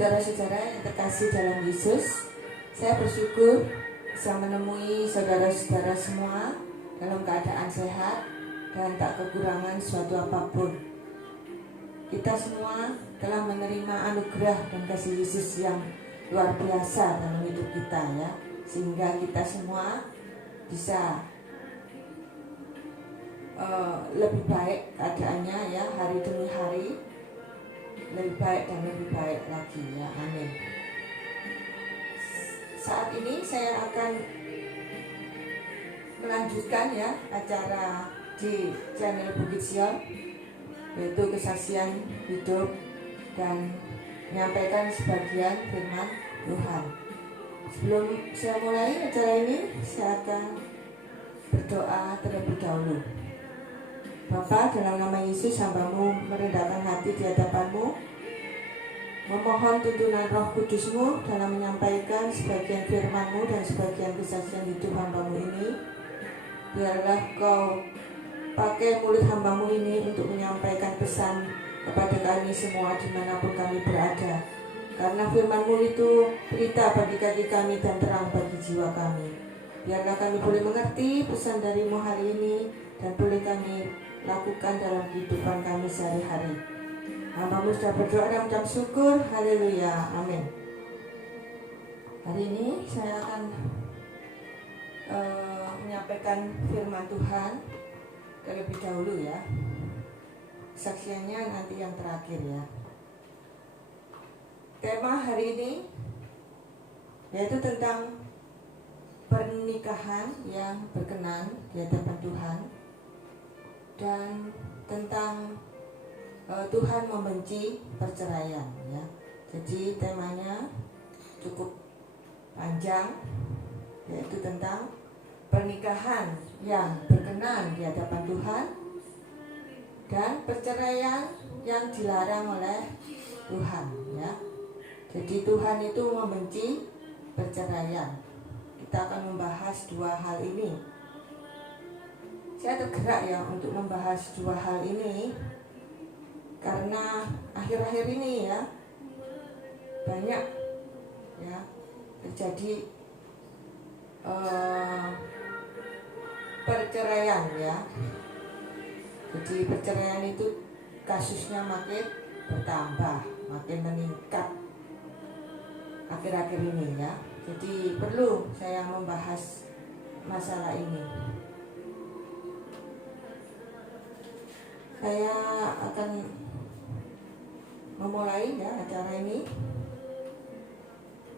saudara-saudara yang terkasih dalam Yesus, saya bersyukur bisa menemui saudara-saudara semua dalam keadaan sehat dan tak kekurangan suatu apapun. Kita semua telah menerima anugerah dan kasih Yesus yang luar biasa dalam hidup kita, ya, sehingga kita semua bisa lebih baik keadaannya, ya, hari demi hari lebih baik dan lebih baik lagi, ya, amin. Saat ini saya akan melanjutkan, ya, acara di channel Bukit Sion, yaitu kesaksian hidup dan menyampaikan sebagian firman Tuhan. Sebelum saya mulai acara ini, saya akan berdoa terlebih dahulu. Bapa, dalam nama Yesus, hamba-Mu merendahkan hati di hadapan-Mu, memohon tuntunan Roh Kudus-Mu dalam menyampaikan sebagian firman-Mu dan sebagian kesaksian hidup hamba-Mu ini. Biarlah Kau pakai mulut hamba-Mu ini untuk menyampaikan pesan kepada kami semua dimanapun kami berada. Karena firman-Mu itu pelita bagi kaki kami dan terang bagi jiwa kami. Biarlah kami boleh mengerti pesan dari-Mu hari ini dan boleh kami lakukan dalam kehidupan kami sehari-hari. Hamba-Mu sudah berdoa dan mengucap syukur. Haleluya, amin. Hari ini saya akan menyampaikan firman Tuhan terlebih dahulu, ya. Saksiannya nanti yang terakhir, ya. Tema hari ini yaitu tentang pernikahan yang berkenan di hadapan Tuhan dan tentang Tuhan membenci perceraian, ya. Jadi temanya cukup panjang, yaitu tentang pernikahan yang berkenan di hadapan Tuhan dan perceraian yang dilarang oleh Tuhan, ya. Jadi Tuhan itu membenci perceraian. Kita akan membahas dua hal ini. Saya tergerak, ya, untuk membahas dua hal ini karena akhir-akhir ini, ya, banyak, ya, terjadi perceraian, ya. Jadi perceraian itu kasusnya makin bertambah, makin meningkat akhir-akhir ini, ya. Jadi perlu saya membahas masalah ini. Saya akan memulai, ya, acara ini.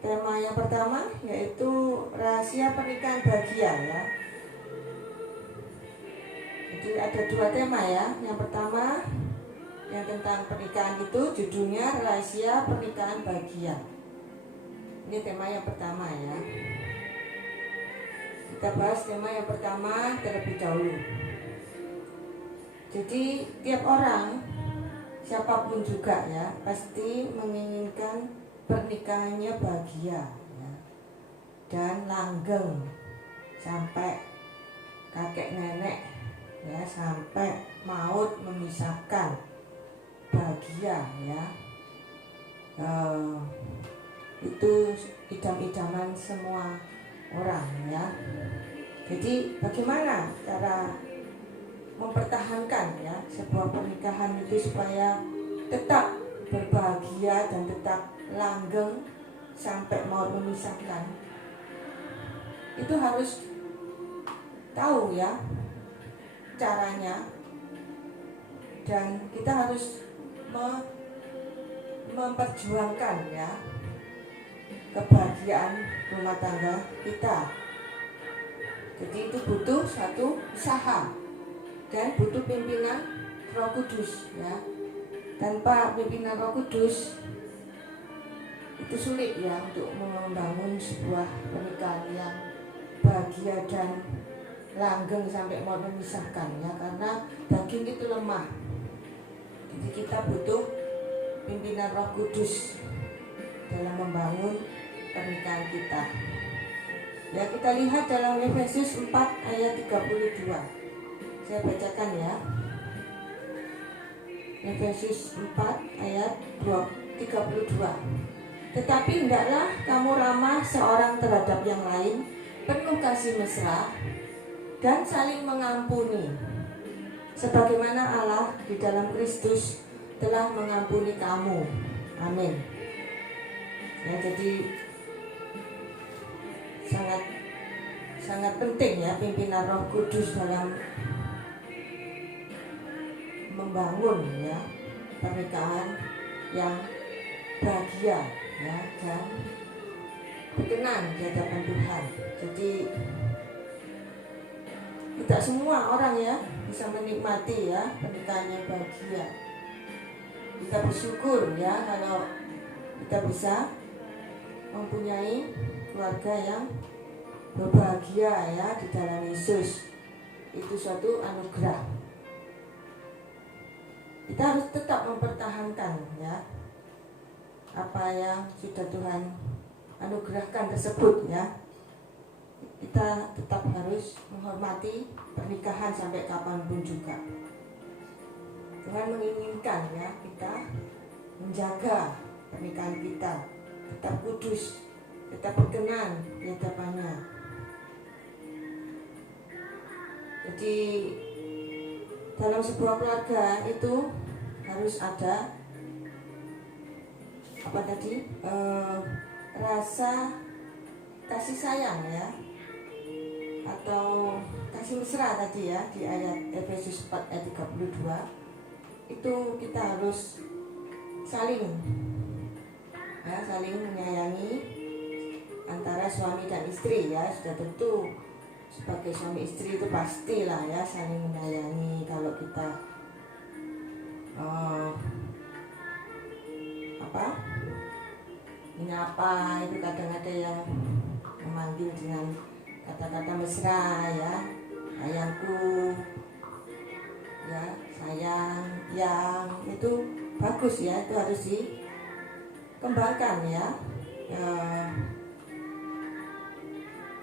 Tema yang pertama yaitu rahasia pernikahan bahagia, ya. Jadi ada dua tema, ya. Yang pertama yang tentang pernikahan itu judulnya rahasia pernikahan bahagia. Ini tema yang pertama, ya. Kita bahas tema yang pertama terlebih dahulu. Jadi tiap orang, siapapun juga, ya, pasti menginginkan pernikahannya bahagia, ya, dan langgeng sampai kakek nenek, ya, sampai maut memisahkan, bahagia, ya. Itu idam-idaman semua orang, ya. Jadi bagaimana cara mempertahankan, ya, sebuah pernikahan itu supaya tetap berbahagia dan tetap langgeng sampai maut memisahkan? Itu harus tahu, ya, caranya, dan kita harus memperjuangkan, ya, kebahagiaan rumah tangga kita. Jadi itu butuh satu usaha dan butuh pimpinan Roh Kudus, ya. Tanpa pimpinan Roh Kudus itu sulit, ya, untuk membangun sebuah pernikahan yang bahagia dan langgeng sampai mau memisahkan, ya, karena daging itu lemah. Jadi kita butuh pimpinan Roh Kudus dalam membangun pernikahan kita. Ya, kita lihat dalam Efesus 4 ayat 32. Saya bacakan, ya. Efesus 4 ayat 32. Tetapi hendaklah kamu ramah seorang terhadap yang lain, penuh kasih mesra, dan saling mengampuni, sebagaimana Allah di dalam Kristus telah mengampuni kamu. Amin. Ya, jadi sangat penting ya pimpinan Roh Kudus dalam membangun ya pernikahan yang bahagia ya dan berkenan di hadapan Tuhan. Jadi tidak semua orang ya bisa menikmati ya pernikahan yang bahagia. Kita bersyukur ya kalau kita bisa mempunyai keluarga yang berbahagia ya di dalam Yesus. Itu suatu anugerah. Kita harus tetap mempertahankan ya apa yang sudah Tuhan anugerahkan tersebut ya. Kita tetap harus menghormati pernikahan sampai kapanpun juga. Tuhan menginginkan ya kita menjaga pernikahan kita tetap kudus, tetap berkenan di hadapannya. Jadi dalam sebuah keluarga itu harus ada rasa kasih sayang ya, atau kasih mesra tadi ya di ayat Efesus 4 ayat 32. Itu kita harus saling menyayangi antara suami dan istri ya. Sudah tentu sebagai suami istri itu pastilah ya saling menyayangi. Kalau kita menyapa itu kadang ada yang memanggil dengan kata-kata mesra ya, sayangku ya, sayang yang itu bagus ya, itu harus dikembangkan ya.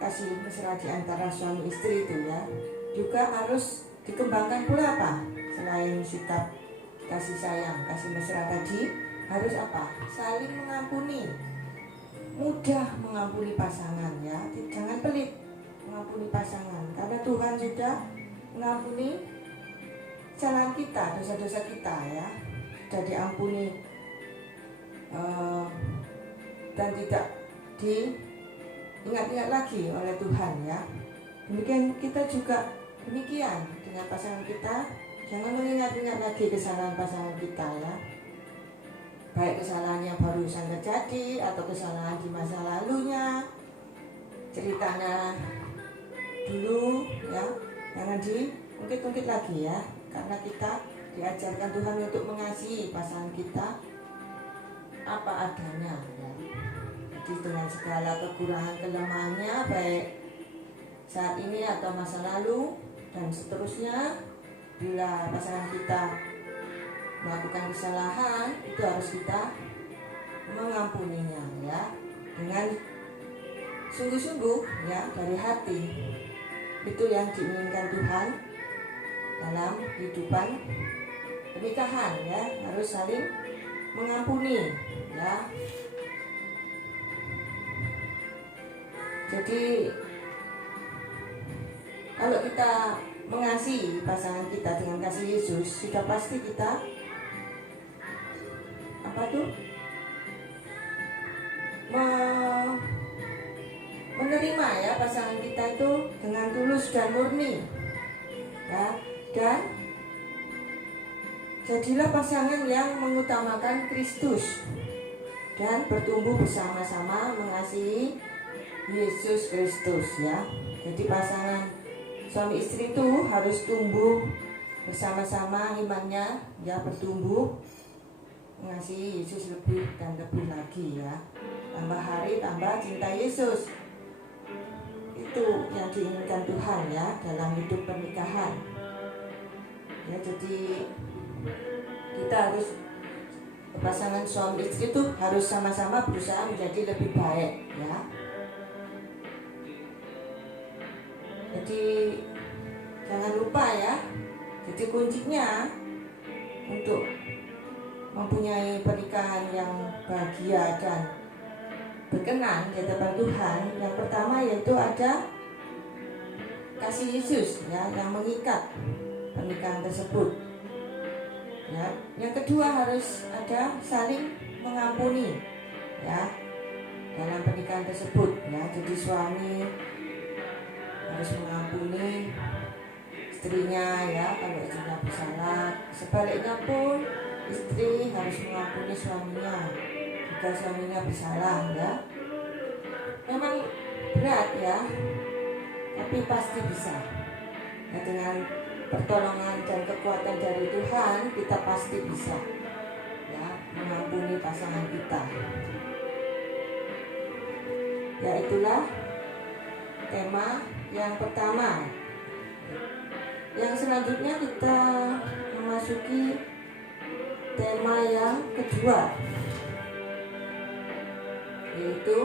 Kasih mesra di antara suami istri itu ya juga harus dikembangkan pula apa? Selain sikap kasih sayang, kasih mesra tadi, harus apa? Saling mengampuni, mudah mengampuni pasangan ya. Jangan pelit mengampuni pasangan, karena Tuhan sudah mengampuni kesalahan kita, dosa-dosa kita ya, sudah diampuni dan tidak diingat-ingat lagi oleh Tuhan ya. Demikian kita juga demikian dengan pasangan kita, jangan mengingat-ingat lagi kesalahan pasangan kita ya, baik kesalahan yang barusan terjadi atau kesalahan di masa lalunya, ceritanya dulu ya, jangan diungkit-ungkit lagi ya, karena kita diajarkan Tuhan untuk mengasihi pasangan kita apa adanya ya. Jadi dengan segala kekurangan kelemahannya, baik saat ini atau masa lalu dan seterusnya, bila pasangan kita melakukan kesalahan, itu harus kita mengampuninya ya, dengan sungguh-sungguh ya, dari hati. Itu yang diinginkan Tuhan dalam kehidupan pernikahan ya, harus saling mengampuni ya. Jadi kalau kita mengasihi pasangan kita dengan kasih Yesus, sudah pasti kita menerima ya pasangan kita itu dengan tulus dan murni ya, dan jadilah pasangan yang mengutamakan Kristus dan bertumbuh bersama-sama mengasihi Yesus Kristus ya. Jadi pasangan suami istri itu harus tumbuh bersama-sama imannya ya, bertumbuh mengasihi Yesus lebih dan lebih lagi ya. Tambah hari tambah cinta Yesus. Itu yang diinginkan Tuhan ya dalam hidup pernikahan. Ya, jadi kita harus, pasangan suami istri itu harus sama-sama berusaha menjadi lebih baik ya. Jadi jangan lupa ya. Jadi kuncinya untuk mempunyai pernikahan yang bahagia dan berkenan di hadapan Tuhan, yang pertama yaitu ada kasih Yesus ya, yang mengikat pernikahan tersebut ya. Yang kedua harus ada saling mengampuni ya dalam pernikahan tersebut ya. Jadi suami harus mengampuni istrinya ya kalau istrinya bersalah, sebaliknya pun istri harus mengampuni suaminya jika suaminya bersalah ya. Memang berat ya, tapi pasti bisa ya, dengan pertolongan dan kekuatan dari Tuhan kita pasti bisa ya mengampuni pasangan kita ya. Itulah tema yang pertama. Yang selanjutnya kita memasuki tema yang kedua, yaitu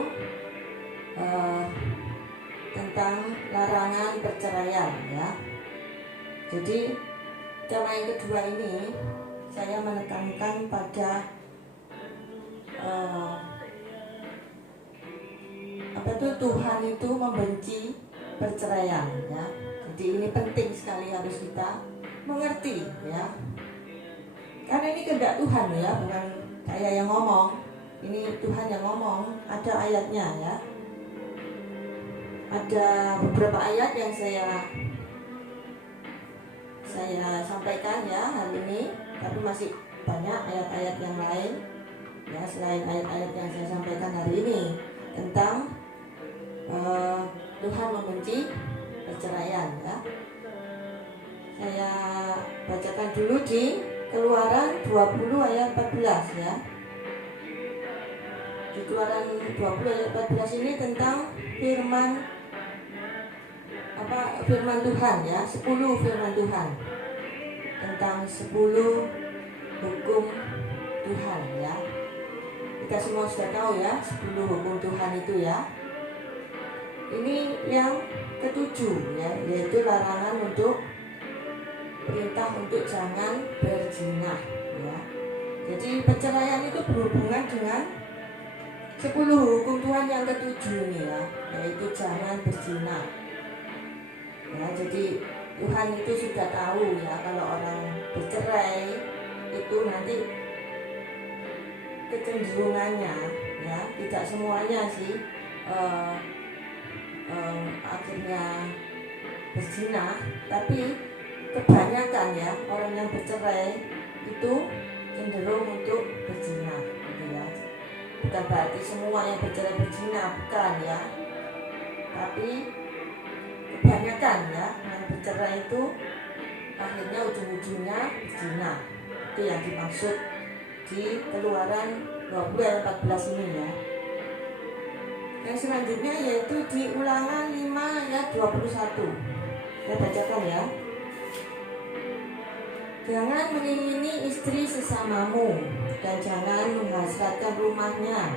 tentang larangan perceraian ya. Jadi tema yang kedua ini saya menekankan pada Tuhan itu membenci perceraian ya. Jadi ini penting sekali harus kita mengerti ya. Karena ini kehendak Tuhan ya, bukan saya yang ngomong. Ini Tuhan yang ngomong, ada ayatnya ya. Ada beberapa ayat yang saya sampaikan ya hari ini, tapi masih banyak ayat-ayat yang lain ya selain ayat-ayat yang saya sampaikan hari ini tentang Tuhan membenci perceraian ya. Saya bacakan dulu di Keluaran 20 ayat 14 ya. Di Keluaran 20 ayat 14 ini tentang firman Tuhan ya, 10 firman Tuhan. Tentang 10 hukum Tuhan ya. Kita semua sudah tahu ya 10 hukum Tuhan itu ya. Ini yang ketujuh ya, yaitu larangan untuk perintah untuk jangan berzina ya. Jadi perceraian itu berhubungan dengan 10 hukum Tuhan yang ketujuh ini ya, yaitu jangan berzina ya. Jadi Tuhan itu sudah tahu ya kalau orang bercerai itu nanti kecenderungannya ya, tidak semuanya sih akhirnya berzina, tapi kebanyakan ya orang yang bercerai itu cenderung untuk berzina gitu ya. Bukan berarti semua yang bercerai berzina, bukan ya, tapi kebanyakan ya yang bercerai itu akhirnya ujung-ujungnya berzina. Itu yang dimaksud di Keluaran 20 ayat 14 ini ya. Yang selanjutnya yaitu di Ulangan 5 ayat 21. Saya bacakan ya. Jangan mengingini istri sesamamu, dan jangan menghasratkan rumahnya,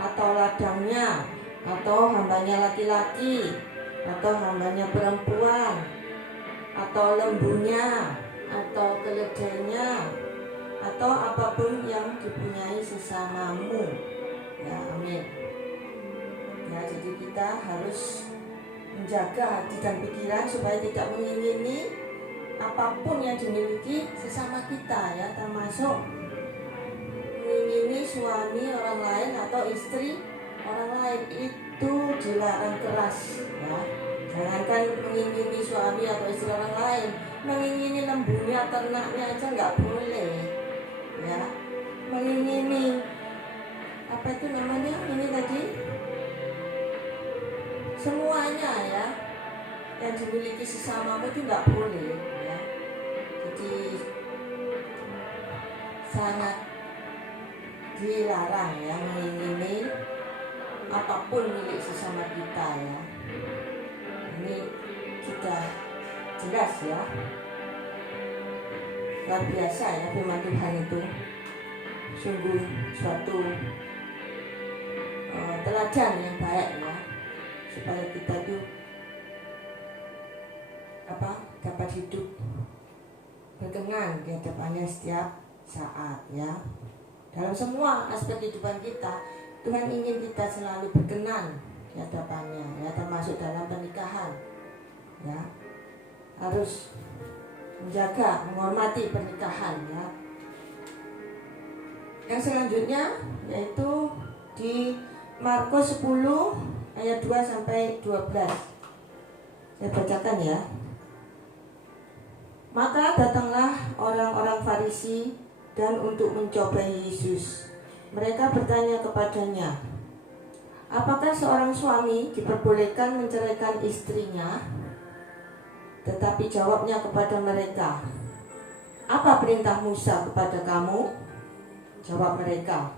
atau ladangnya, atau hambanya laki-laki, atau hambanya perempuan, atau lembunya, atau keledainya, atau apapun yang dipunyai sesamamu. Ya, amin. Ya, jadi kita harus menjaga hati dan pikiran supaya tidak mengingini apapun yang dimiliki sesama kita ya, termasuk mengingini suami orang lain atau istri orang lain. Itu dilarang keras ya. Jangankan mengingini suami atau istri orang lain, mengingini lembunya, ternaknya aja nggak boleh ya. Mengingini apa itu namanya ini tadi, semuanya ya yang dimiliki sesamamu itu nggak boleh ya. Jadi sangat dilarang ya mengingini apapun milik sesama kita ya. Ini sudah jelas ya, luar biasa ya firman Tuhan itu, sungguh suatu teladan yang baik ya, supaya kita itu dapat hidup berkenan di hadapannya setiap saat ya. Dalam semua aspek kehidupan kita, Tuhan ingin kita selalu berkenan di hadapannya, ya, termasuk dalam pernikahan, ya, harus menjaga, menghormati pernikahan, ya. Yang selanjutnya yaitu di Markus 10 ayat 2 sampai 12. Saya bacakan, ya. Maka datanglah orang-orang Farisi dan untuk mencobai Yesus. Mereka bertanya kepadanya, apakah seorang suami diperbolehkan menceraikan istrinya? Tetapi jawabnya kepada mereka, apa perintah Musa kepada kamu? Jawab mereka,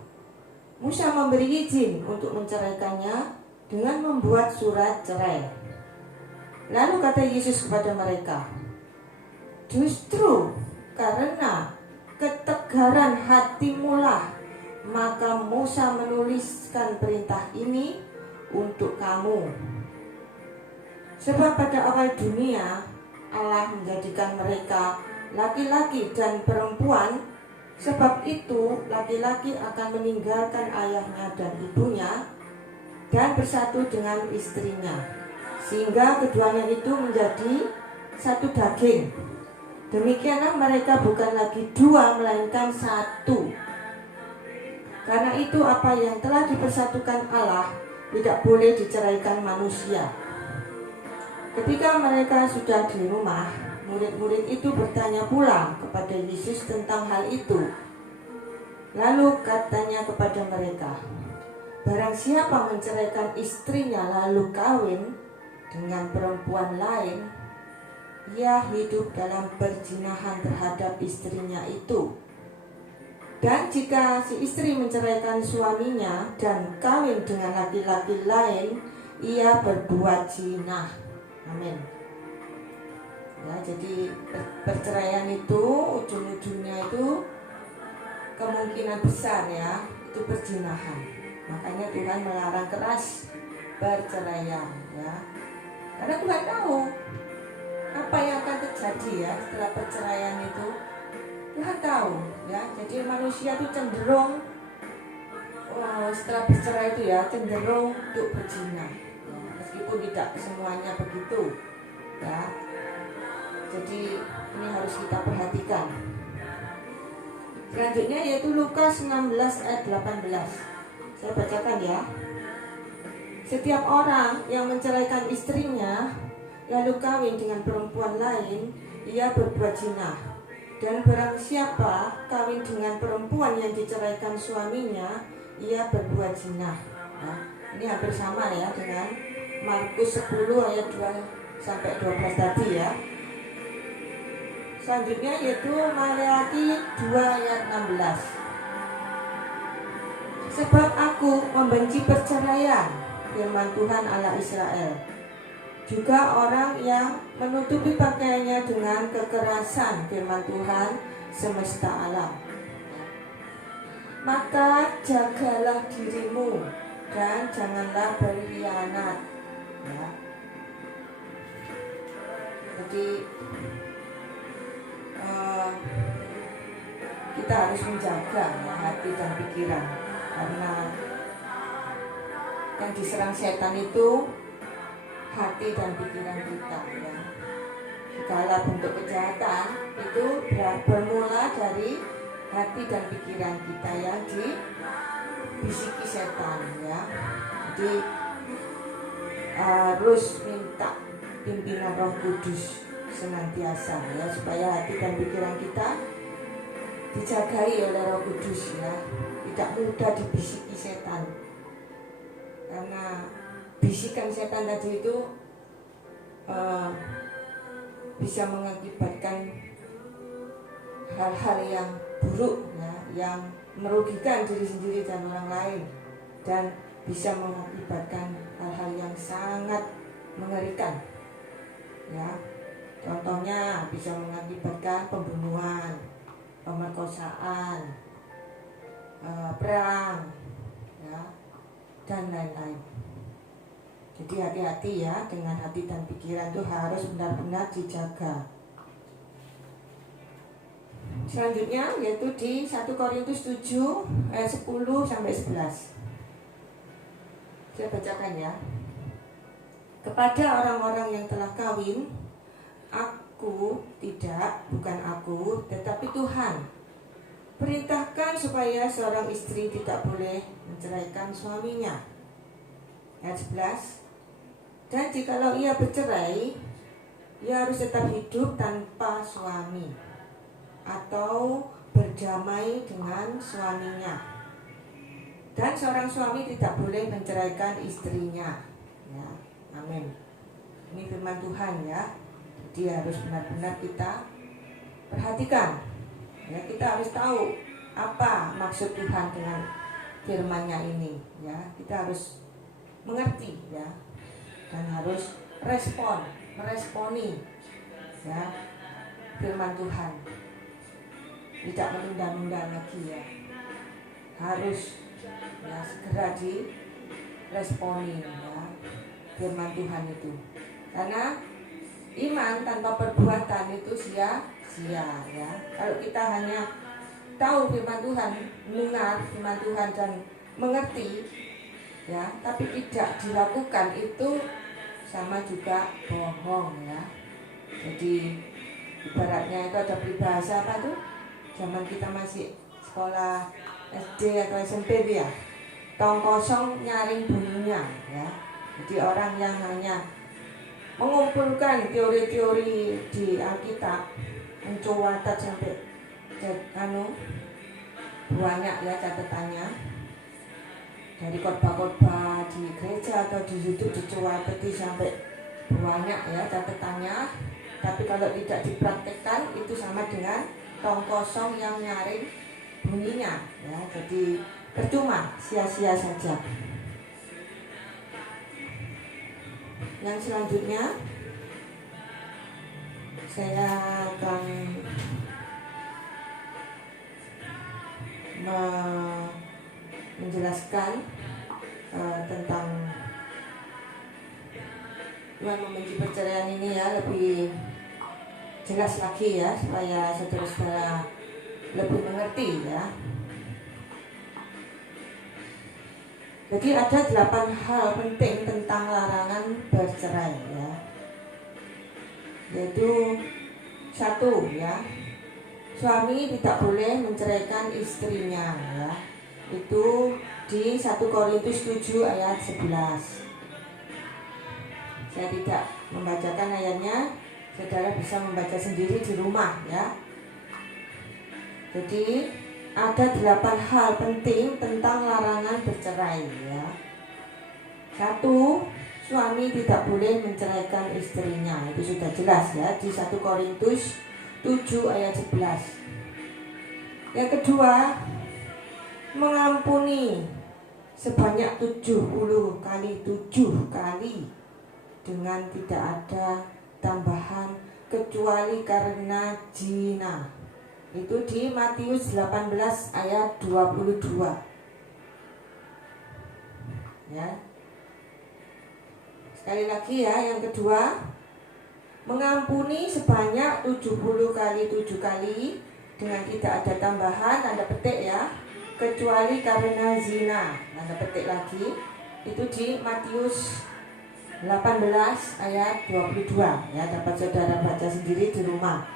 Musa memberi izin untuk menceraikannya dengan membuat surat cerai. Lalu kata Yesus kepada mereka, justru karena ketegaran hatimulah maka Musa menuliskan perintah ini untuk kamu. Sebab pada awal dunia Allah menjadikan mereka laki-laki dan perempuan. Sebab itu laki-laki akan meninggalkan ayahnya dan ibunya dan bersatu dengan istrinya, sehingga keduanya itu menjadi satu daging. Demikianlah mereka bukan lagi dua melainkan satu. Karena itu apa yang telah dipersatukan Allah tidak boleh diceraikan manusia. Ketika mereka sudah di rumah, murid-murid itu bertanya pula kepada Yesus tentang hal itu. Lalu katanya kepada mereka, barang siapa menceraikan istrinya lalu kawin dengan perempuan lain, ia hidup dalam perzinahan terhadap istrinya itu. Dan jika si istri menceraikan suaminya dan kawin dengan laki-laki lain, ia berbuat zina. Amin. Ya, jadi perceraian itu ujung-ujungnya itu kemungkinan besar, ya, itu perzinahan. Makanya Tuhan melarang keras perceraian, ya. Karena Tuhan tahu apa yang akan terjadi, ya, setelah perceraian itu. Tuhan tahu, ya. Jadi manusia itu cenderung setelah bercerai itu, ya, cenderung untuk berzina, ya, meskipun tidak semuanya begitu, ya. Jadi ini harus kita perhatikan. Selanjutnya yaitu Lukas 16 ayat 18. Saya bacakan, ya. Setiap orang yang menceraikan istrinya lalu kawin dengan perempuan lain, ia berbuat zina. Dan barang siapa kawin dengan perempuan yang diceraikan suaminya, ia berbuat zina. Nah, ini hampir sama, ya, dengan Markus 10 ayat 2 sampai 12 tadi, ya. Selanjutnya yaitu Maleakhi 2 ayat 16. Sebab aku membenci perceraian, firman Tuhan Allah Israel. Juga orang yang menutupi pakaiannya dengan kekerasan, firman Tuhan semesta alam. Maka jagalah dirimu dan janganlah berkhianat, ya. Jadi kita harus menjaga, ya, hati dan pikiran, karena yang diserang setan itu hati dan pikiran kita, ya. Segala bentuk kejahatan itu bermula dari hati dan pikiran kita yang dibisiki setan, ya. Jadi harus minta pimpinan Roh Kudus senantiasa, ya, supaya hati dan pikiran kita dijagai oleh Roh Kudus, ya, tidak mudah dibisiki setan. Karena bisikan setan tadi itu bisa mengakibatkan hal-hal yang buruk, ya, yang merugikan diri sendiri dan orang lain, dan bisa mengakibatkan hal-hal yang sangat mengerikan, ya. Contohnya bisa mengakibatkan pembunuhan, pemerkosaan, perang, ya, dan lain-lain. Jadi hati-hati, ya, dengan hati dan pikiran itu harus benar-benar dijaga. Selanjutnya yaitu di 1 Korintus 7 ayat 10 sampai 11. Saya bacakan ya. Kepada orang-orang yang telah kawin, aku tidak, bukan aku, tetapi Tuhan, perintahkan supaya seorang istri tidak boleh menceraikan suaminya. Ayat 11. Dan jikalau ia bercerai, ia harus tetap hidup tanpa suami atau berdamai dengan suaminya. Dan seorang suami tidak boleh menceraikan istrinya. Ya, amin. Ini firman Tuhan ya. Jadi harus benar-benar kita perhatikan. Ya, kita harus tahu apa maksud Tuhan dengan firman-Nya ini. Ya, kita harus mengerti ya, dan harus meresponi ya firman Tuhan. Tidak menunda-nunda lagi ya. Harus ya segera diresponi ya firman Tuhan itu. Karena iman tanpa perbuatan itu sia-sia ya. Kalau kita hanya tahu firman Tuhan, mendengar firman Tuhan dan mengerti ya, tapi tidak dilakukan, itu sama juga bohong ya. Jadi ibaratnya itu ada peribahasa apa tuh? Zaman kita masih sekolah SD atau SMP ya, tong kosong nyaring bunyinya ya. Jadi orang yang hanya mengumpulkan teori-teori di Alkitab, mencatat sampai banyak ya catatannya, dari khotbah-khotbah di gereja atau di YouTube dicuatati sampai banyak ya catatannya, tapi kalau tidak dipraktekkan itu sama dengan tong kosong yang nyaring bunyinya ya. Jadi percuma, sia-sia saja. Yang selanjutnya saya akan menjelaskan tentang Tuhan membenci perceraian ini ya, lebih jelas lagi ya, supaya saudara-saudara lebih mengerti ya. Jadi ada 8 hal penting tentang larangan bercerai ya. Yaitu 1 ya, suami tidak boleh menceraikan istrinya ya. Itu di 1 Korintus 7 ayat 11. Saya tidak membacakan ayatnya, saudara bisa membaca sendiri di rumah ya. Jadi ada 8 hal penting tentang larangan bercerai ya. 1, suami tidak boleh menceraikan istrinya. Itu sudah jelas ya di 1 Korintus 7 ayat 11. Yang kedua, mengampuni sebanyak 70 kali 7 kali dengan tidak ada tambahan kecuali karena zina. Itu di Matius 18 ayat 22 ya. Sekali lagi ya, yang kedua, mengampuni sebanyak 70 kali 7 kali dengan tidak ada tambahan tanda petik ya, kecuali karena zina tanda petik lagi. Itu di Matius 18 ayat 22 ya, dapat saudara baca sendiri di rumah.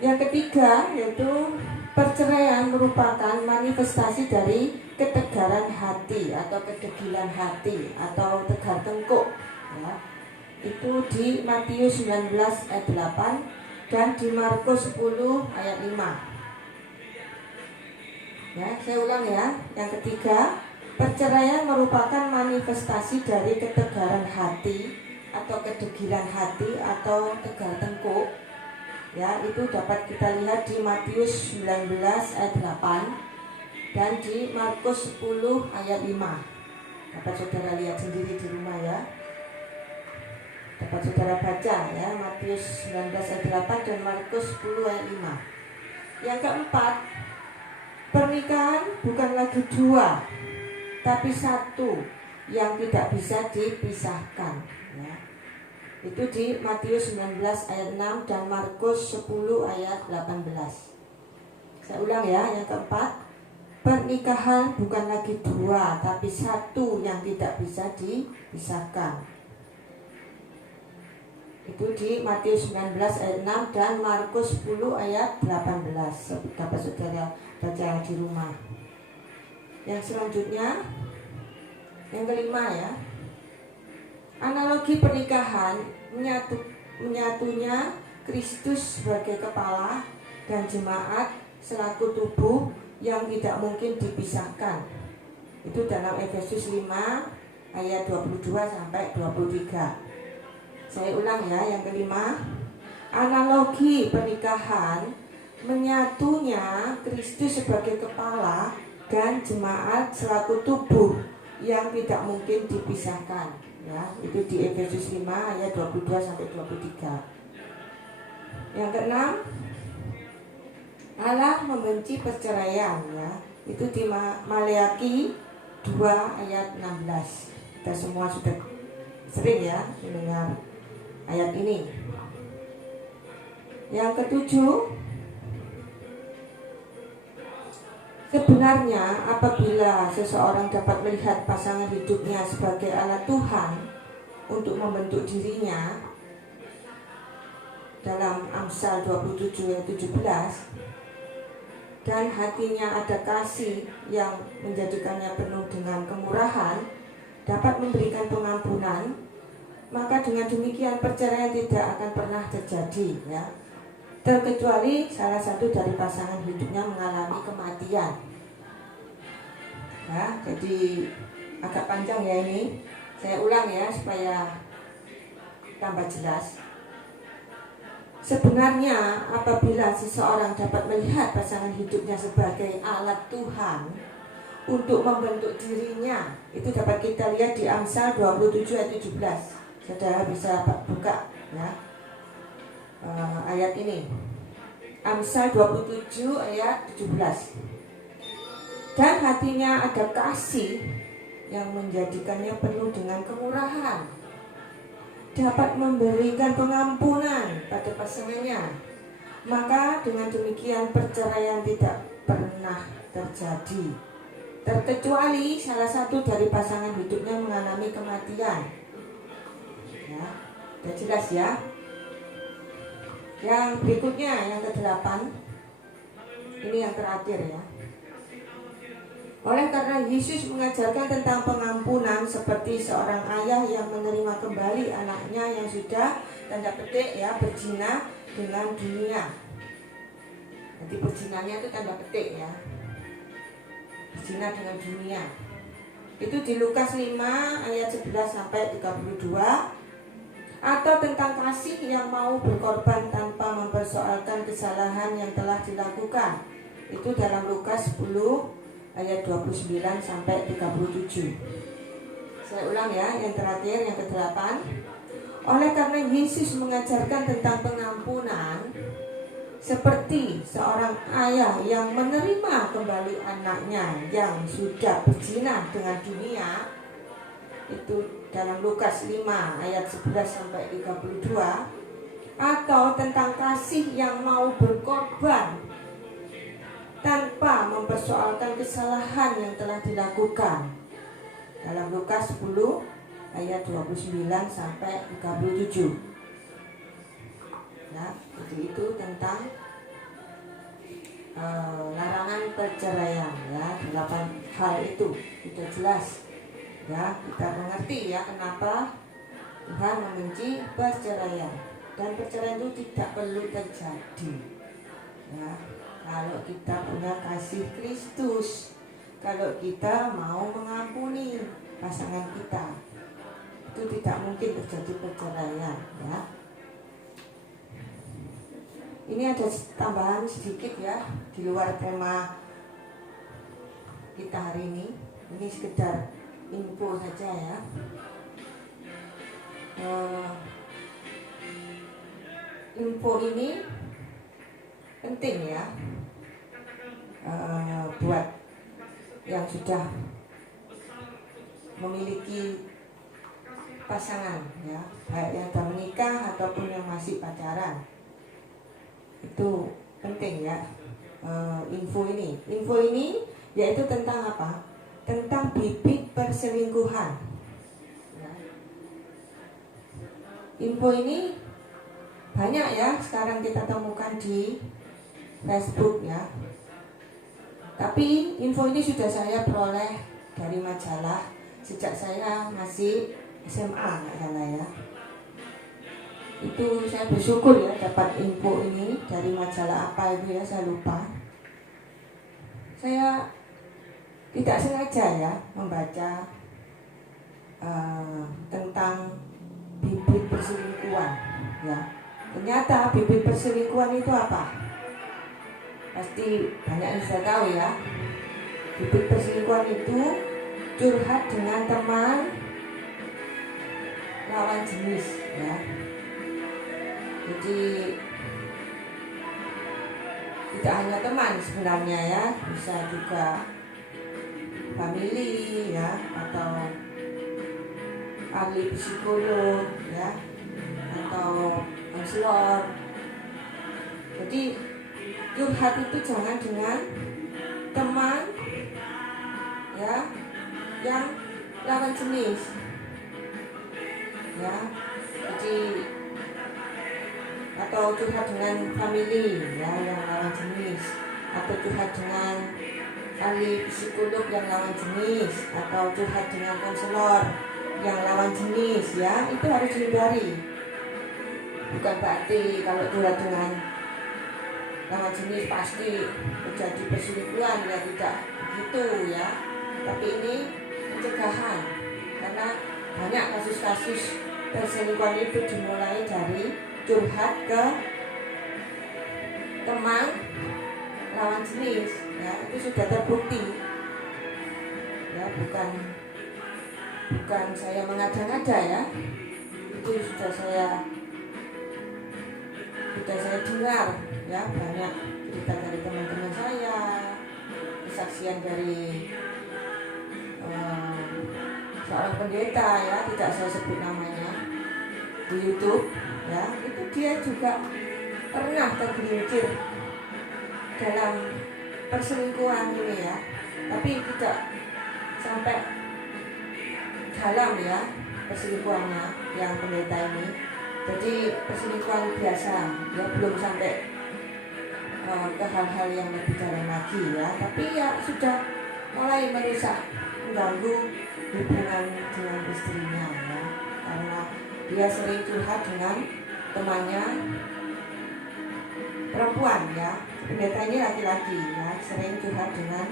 Yang ketiga yaitu perceraian merupakan manifestasi dari ketegaran hati atau kedegilan hati atau tegar tengkuk ya. Itu di Matius 19 ayat 8 dan di Markus 10 ayat 5 ya. Saya ulang ya. Yang ketiga, perceraian merupakan manifestasi dari ketegaran hati atau kedegilan hati atau tegar tengkuk ya. Itu dapat kita lihat di Matius 19 ayat 8 dan di Markus 10 ayat 5. Dapat saudara lihat sendiri di rumah ya. Dapat saudara baca ya, Matius 19 ayat 8 dan Markus 10 ayat 5. Yang keempat, pernikahan bukan lagi 2 tapi 1 yang tidak bisa dipisahkan ya. Itu di Matius 19 ayat 6 dan Markus 10 ayat 18. Saya ulang ya, yang keempat, Pernikahan bukan lagi dua, tapi satu yang tidak bisa dipisahkan. Itu di Matius 19 ayat 6 dan Markus 10 ayat 18. Dapat saudara baca di rumah. Yang selanjutnya, yang kelima ya, analogi pernikahan menyatunya Kristus sebagai kepala dan jemaat selaku tubuh yang tidak mungkin dipisahkan. Itu dalam Efesus 5 ayat 22 sampai 23. Saya ulang ya, yang kelima, analogi pernikahan menyatunya Kristus sebagai kepala dan jemaat selaku tubuh yang tidak mungkin dipisahkan. Ya, itu di Efesus 5 ayat 22 sampai 23. Yang keenam, Allah membenci perceraian ya. Itu di Maleakhi 2 ayat 16. Kita semua sudah sering ya mendengar ayat ini. Yang ketujuh, sebenarnya apabila seseorang dapat melihat pasangan hidupnya sebagai alat Tuhan untuk membentuk dirinya, dalam Amsal 27 ayat 17, dan hatinya ada kasih yang menjadikannya penuh dengan kemurahan, dapat memberikan pengampunan, maka dengan demikian perceraian tidak akan pernah terjadi ya, terkecuali salah satu dari pasangan hidupnya mengalami kematian ya. Jadi agak panjang ya ini, saya ulang ya supaya tambah jelas. Sebenarnya apabila seseorang dapat melihat pasangan hidupnya sebagai alat Tuhan untuk membentuk dirinya, itu dapat kita lihat di Amsal 27 ayat 17. Saudara bisa buka ya, ayat ini, Amsal 27 ayat 17. Dan hatinya ada kasih yang menjadikannya penuh dengan kemurahan, dapat memberikan pengampunan pada pasangannya, maka dengan demikian perceraian tidak pernah terjadi, terkecuali salah satu dari pasangan hidupnya mengalami kematian ya. Sudah jelas ya. Yang berikutnya, yang ke-8, ini yang terakhir ya. Oleh karena Yesus mengajarkan tentang pengampunan seperti seorang ayah yang menerima kembali anaknya yang sudah tanda petik ya berzina dengan dunia. Jadi berzinanya itu tanda petik ya, berzina dengan dunia. Itu di Lukas 5 ayat 11 sampai 32. Atau tentang kasih yang mau berkorban tanpa mempersoalkan kesalahan yang telah dilakukan. Itu dalam Lukas 10 ayat 29 sampai 37. Saya ulang ya, yang terakhir, yang ke-8. Oleh karena Yesus mengajarkan tentang pengampunan seperti seorang ayah yang menerima kembali anaknya yang sudah berzina dengan dunia. Itu dalam Lukas 5 ayat 11 sampai 32. Atau tentang kasih yang mau berkorban tanpa mempersoalkan kesalahan yang telah dilakukan, dalam Lukas 10 ayat 29 sampai 37. Nah, itu tentang larangan perceraian ya, 8 hal itu sudah jelas ya, kita mengerti ya kenapa Tuhan membenci perceraian, dan perceraian itu tidak perlu terjadi ya. Kalau kita punya kasih Kristus, kalau kita mau mengampuni pasangan kita, itu tidak mungkin terjadi perceraian ya. Ini ada tambahan sedikit ya, di luar tema kita hari ini. Ini sekedar info saja ya. Info ini penting ya, buat yang sudah memiliki pasangan ya, baik yang sudah menikah ataupun yang masih pacaran. Itu penting ya, info ini yaitu tentang apa? Tentang bibit perselingkuhan. Ya. Info ini banyak ya sekarang kita temukan di Facebook ya. Tapi info ini sudah saya peroleh dari majalah sejak saya masih SMA nggak salah ya. Itu saya bersyukur ya dapat info ini dari majalah apa itu ya, saya lupa. Saya tidak sengaja ya membaca tentang bibit perselingkuhan ya. Ternyata bibit perselingkuhan itu apa? Pasti banyak yang sudah tahu ya. Bibit perselingkuhan itu curhat dengan teman lawan jenis ya. Jadi tidak hanya teman sebenarnya ya, bisa juga family ya, atau ahli psikolog ya, atau konselor. Jadi curhat itu jangan dengan teman ya yang lawan jenis ya. Jadi atau curhat dengan family ya yang lawan jenis, atau curhat dengan ahli psikolog yang lawan jenis, atau curhat dengan konselor yang lawan jenis ya, itu harus dihindari. Bukan berarti kalau curhat dengan lawan jenis pasti terjadi perselingkuhan ya, tidak begitu ya. Tapi ini pencegahan, karena banyak kasus-kasus perselingkuhan itu dimulai dari curhat ke teman lawan jenis ya, itu sudah terbukti ya, bukan saya mengada-ngada ya, itu sudah saya dengar ya, banyak cerita dari teman-teman saya, kesaksian dari seorang pendeta ya, tidak saya sebut namanya, di YouTube ya, itu dia juga pernah tergelincir dalam perselingkuhan ini ya, tapi tidak sampai dalam ya perselingkuhannya yang pendeta ini. Jadi perselingkuhan biasa ya, belum sampai ke hal-hal yang lebih dalam lagi ya, tapi ya sudah mulai merusak, mengganggu hubungan dengan istrinya ya, karena dia sering curhat dengan temannya perempuan ya. Pendeta ini laki-laki ya, sering curhat dengan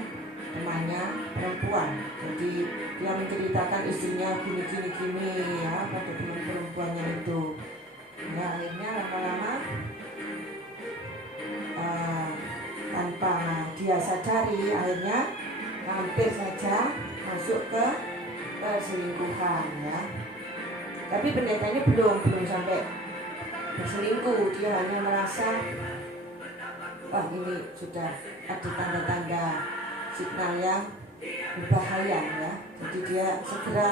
temannya perempuan. Jadi dia menceritakan istrinya gini ya pada teman perempuannya itu ya. Akhirnya lama-lama tanpa dia sadari, akhirnya hampir saja masuk ke perselingkuhan ya. Tapi pendeta ini belum sampai berselingkuh, dia hanya merasa wah ini sudah ada tanda-tanda signal yang berbahaya ya. Jadi dia segera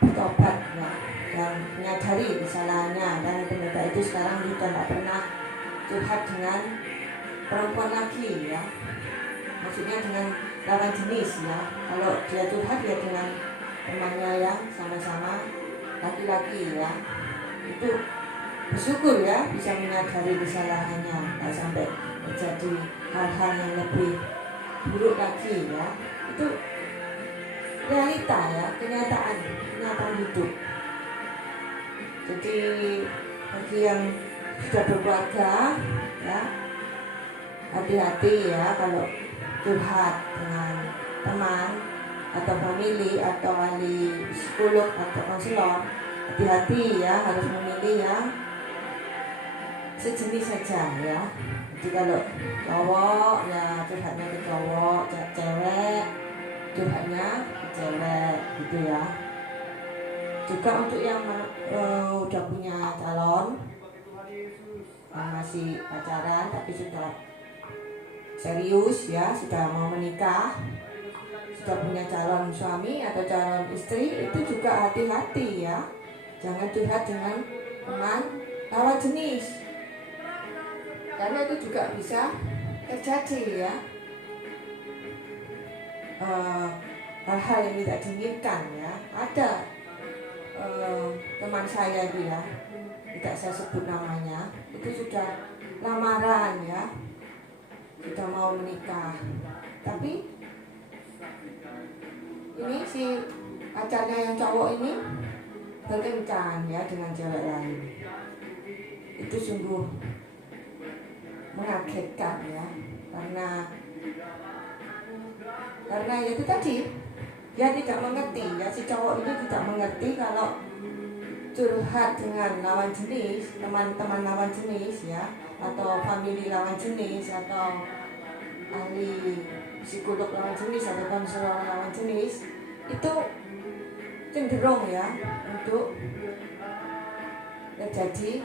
bertobat ya, dan menyadari kesalahannya, dan pendeta itu sekarang sudah tidak pernah curhat dengan perempuan lagi ya, maksudnya dengan lawan jenis ya. Kalau dia curhat dia dengan temannya yang sama-sama laki-laki ya, itu bersyukur ya bisa menyadari kesalahannya, tidak sampai terjadi hal-hal yang lebih buruk lagi ya. Itu realita ya, kenyataan hidup. Jadi bagi yang sudah berkeluarga ya, hati-hati ya kalau curhat dengan teman atau family atau ahli psikolog atau konselor. Hati-hati ya, harus memilih yang sejenis saja ya. Jadi kalau cowok ya curhatnya ke cowok, cewek curhatnya ke cewek gitu ya. Juga untuk yang udah punya calon, masih pacaran tapi sudah serius ya, sudah mau menikah, sudah punya calon suami atau calon istri, itu juga hati-hati ya, jangan curhat dengan teman lawan jenis, karena itu juga bisa terjadi ya hal-hal yang tidak diinginkan ya. Ada teman saya itu ya, tidak saya sebut namanya, itu sudah lamaran ya, sudah mau menikah, tapi ini si pacarnya yang cowok ini berkencan ya dengan cewek lain. Itu sungguh mengagetkan ya, karena ya itu tadi dia tidak mengerti ya, si cowok ini tidak mengerti kalau curhat dengan lawan jenis, teman-teman lawan jenis ya, atau famili lawan jenis, atau ahli psikolog lawan jenis, atau konselor lawan jenis, itu cenderung ya untuk terjadi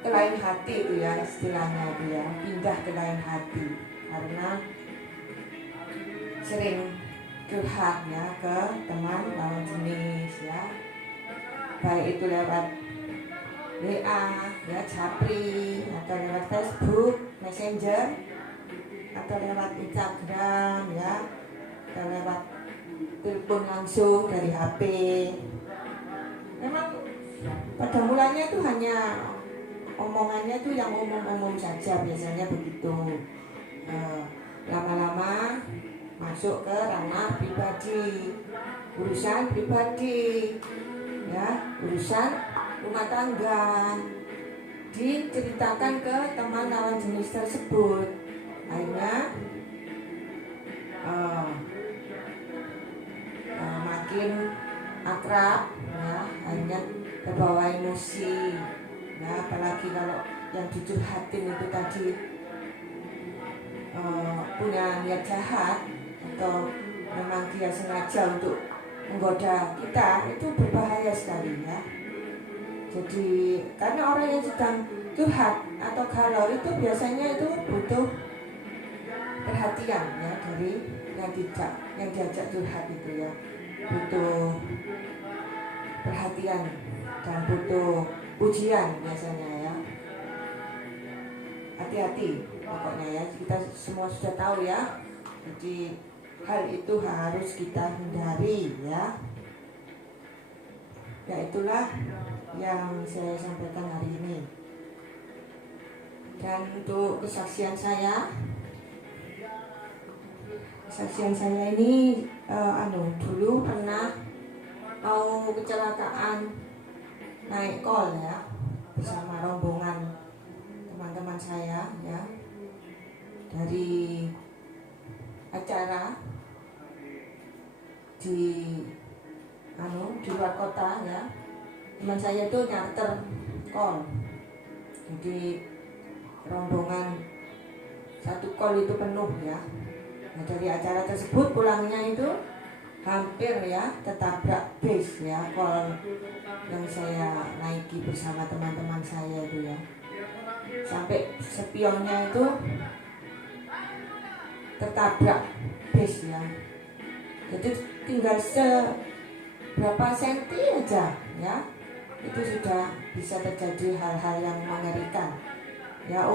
ke lain hati itu ya, istilahnya itu ya, pindah ke lain hati karena sering curhat ya ke teman lawan jenis ya, baik itu lewat WA ya, Japri, atau lewat Facebook Messenger, atau lewat Instagram ya, atau lewat telepon langsung dari HP. Memang pada mulanya itu hanya omongannya itu yang umum-umum saja, biasanya begitu. Lama-lama masuk ke ranah pribadi, urusan pribadi ya, urusan rumah tangga, diceritakan ke teman lawan jenis tersebut. Akhirnya makin akrab ya, akhirnya terbawa emosi ya, apalagi kalau yang dicurhatin itu tadi punya niat jahat atau memang dia sengaja untuk menggoda kita, itu berbahaya sekali ya. Jadi karena orang yang sedang curhat atau galau itu biasanya itu butuh perhatian ya dari yang diajak curhat itu ya, butuh perhatian dan butuh pujian biasanya ya. Hati-hati pokoknya ya, kita semua sudah tahu ya. Jadi hal itu harus kita hindari ya. Ya itulah yang saya sampaikan hari ini. Dan untuk kesaksian saya ini dulu pernah mau kecelakaan naik kol ya, bersama rombongan teman-teman saya ya, dari acara di luar kota ya. Teman saya itu nyarter kol, jadi rombongan satu kol itu penuh ya. Nah, dari acara tersebut pulangnya itu hampir ya tertabrak bis ya, kol yang saya naiki bersama teman-teman saya itu ya, sampai spionnya itu tertabrak bis ya. Jadi tinggal seberapa senti aja ya, itu sudah bisa terjadi hal-hal yang mengerikan ya.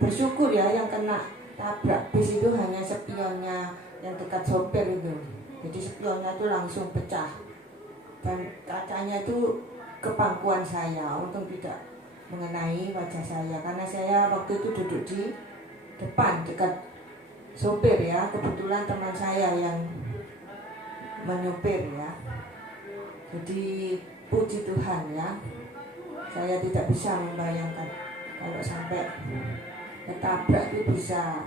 Bersyukur ya yang kena tabrak bis itu hanya spionnya yang dekat sopir itu. Jadi spionnya itu langsung pecah dan kacanya itu ke pangkuan saya, untung tidak mengenai wajah saya karena saya waktu itu duduk di depan dekat sopir ya. Kebetulan teman saya yang menyopir ya. Jadi puji Tuhan ya, saya tidak bisa membayangkan kalau sampai ketabrak itu bisa,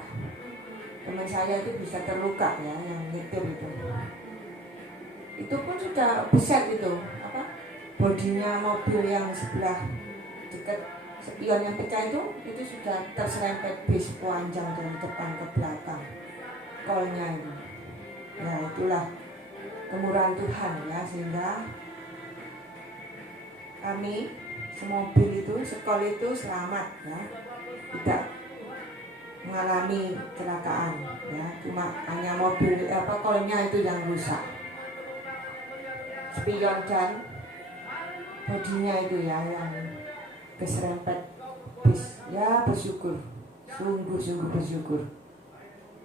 teman saya itu bisa terluka ya, yang nyetir itu pun sudah besar itu bodinya mobil yang sebelah dekat spion yang pecah itu sudah terserempet bis panjang dari depan ke belakang kolnya itu ya. Itulah kemurahan Tuhan ya, sehingga kami semobil itu, sekol itu selamat ya, tidak mengalami kecelakaan ya, cuma hanya mobil kolnya itu yang rusak, spion dan bodinya itu ya yang keserempet bis Ya bersyukur, sungguh-sungguh bersyukur.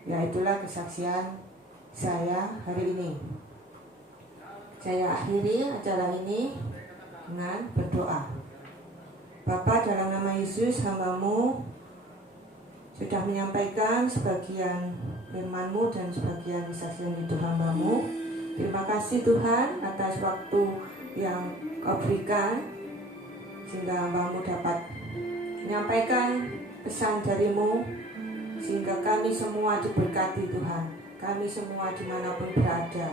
Ya itulah kesaksian saya hari ini. Saya akhiri acara ini dengan berdoa. Bapa, dalam nama Yesus, hamba-Mu sudah menyampaikan sebagian firman-Mu dan sebagian kesaksian hidup hamba-Mu. Terima kasih Tuhan atas waktu yang Kau berikan sehingga hamba-Mu dapat menyampaikan pesan dari-Mu, sehingga kami semua diberkati Tuhan. Kami semua dimanapun berada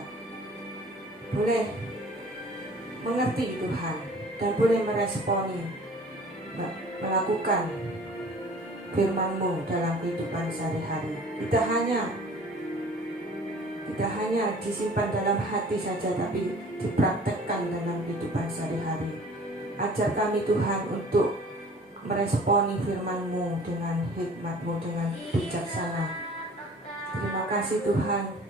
boleh mengerti Tuhan dan boleh meresponi, melakukan firman-Mu dalam kehidupan sehari-hari. Tidak hanya disimpan dalam hati saja, tapi dipraktekkan dalam kehidupan sehari-hari. Ajar kami Tuhan untuk meresponi firman-Mu dengan hikmat-Mu, dengan bijaksana. Terima kasih Tuhan.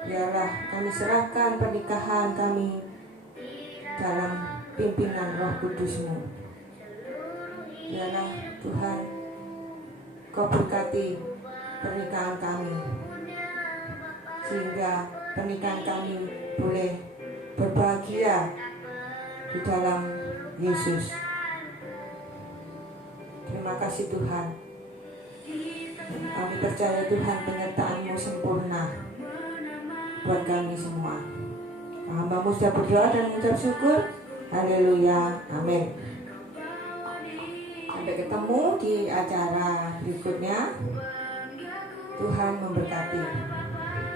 Biarlah kami serahkan pernikahan kami dalam pimpinan Roh Kudus-Mu. Biarlah Tuhan Kau berkati pernikahan kami, sehingga pernikahan kami boleh berbahagia di dalam Yesus. Terima kasih Tuhan. Kami percaya Tuhan penyertaan-Mu sempurna buat kami semua. Hamba-Mu sudah berdoa dan mengucap syukur. Haleluya, amin. Sampai ketemu di acara berikutnya. Tuhan memberkati.